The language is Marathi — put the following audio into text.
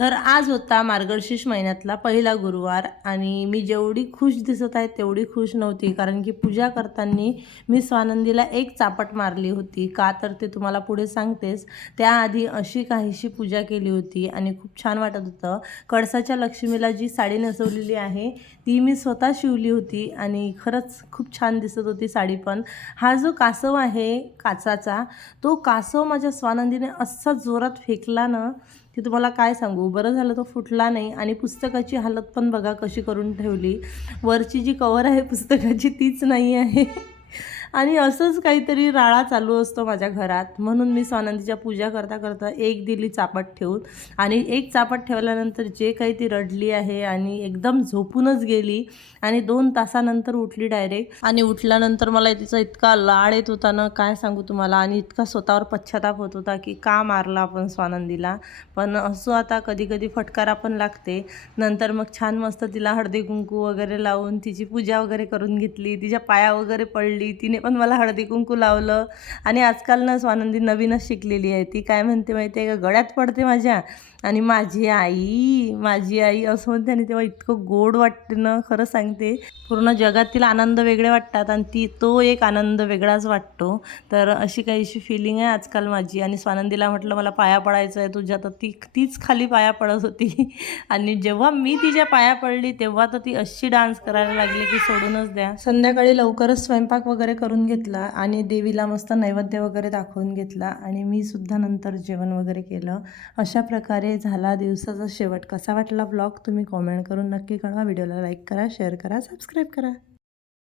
तर आज होता मार्गशीर्ष महिन्यातला पहिला गुरुवार आणि मी जेवढी खुश दिसत आहे तेवढी खुश नव्हती, कारण की पूजा करताना मी स्वानंदीला एक चापट मारली होती. का तर ते तुम्हाला पुढे सांगतेच. त्याआधी अशी काहीशी पूजा केली होती आणि खूप छान वाटत होतं. कळसाच्या लक्ष्मीला जी साडी नेसवलेली आहे ती मी स्वतः शिवली होती आणि खरंच खूप छान दिसत होती साडी पण. हा जो कासव आहे काचाचा, तो कासव माझ्या स्वानंदीने असा जोरात फेकला ना की तुम्हाला काय सांगू. बरं झालं तो फुटला नाही. आणि पुस्तकाची हालत पण बघा कशी करून ठेवली. वरची जी कवर आहे पुस्तकाची तीच नाही आहे. आणि असंच काहीतरी राळा चालू असतो माझ्या घरात. म्हणून मी स्वानंदीच्या पूजा करता करता एक दिली चापट ठेवून, आणि एक चापट ठेवल्यानंतर जे काही ती रडली आहे आणि एकदम झोपूनच गेली आणि 2 तासानंतर उठली डायरेक्ट. आणि उठल्यानंतर मला तिचा इतका लाड येत होता ना काय सांगू तुम्हाला, आणि इतका स्वतःवर पश्चाताप होत होता की का मारला आपण स्वानंदीला. पण असं आता कधी कधी फटकारा पण लागते. नंतर मग छान मस्त तिला हळदी कुंकू वगैरे लावून तिची पूजा वगैरे करून घेतली. तिच्या पाया वगैरे पडली. तिने पण मला हळदी कुंकू लावलं. आणि आजकाल ना स्वानंदी नवीनच शिकलेली आहे. ती काय म्हणते माहिती आहे का, गळ्यात पडते माझ्या आणि माझी आई असं म्हणते. आणि तेव्हा इतकं गोड वाटते ना, खरं सांगते. पूर्ण जगातील आनंद वेगळे वाटतात आणि तो एक आनंद वेगळाच वाटतो. तर अशी काहीशी फिलिंग आहे आजकाल माझी. आणि स्वानंदीला म्हटलं मला पाया पडायचं आहे तुझ्या, तर तीच खाली पाया पडत होती. आणि जेव्हा मी तिच्या पाया पडली तेव्हा तर ती अशी डान्स करायला लागली की सोडूनच द्या. संध्याकाळी लवकरच स्वयंपाक वगैरे करून घेतला आणि देवीला मस्त नैवेद्य वगैरे दाखवून घेतला आणि मी सुद्धा नंतर जेवण वगैरे केलं. अशा प्रकारे झाला दिवसाचा शेवट. कसा वाटला ब्लॉग तुम्ही कॉमेंट करून नक्की कळवा. व्हिडिओला लाईक करा, शेअर करा, सबस्क्राईब करा.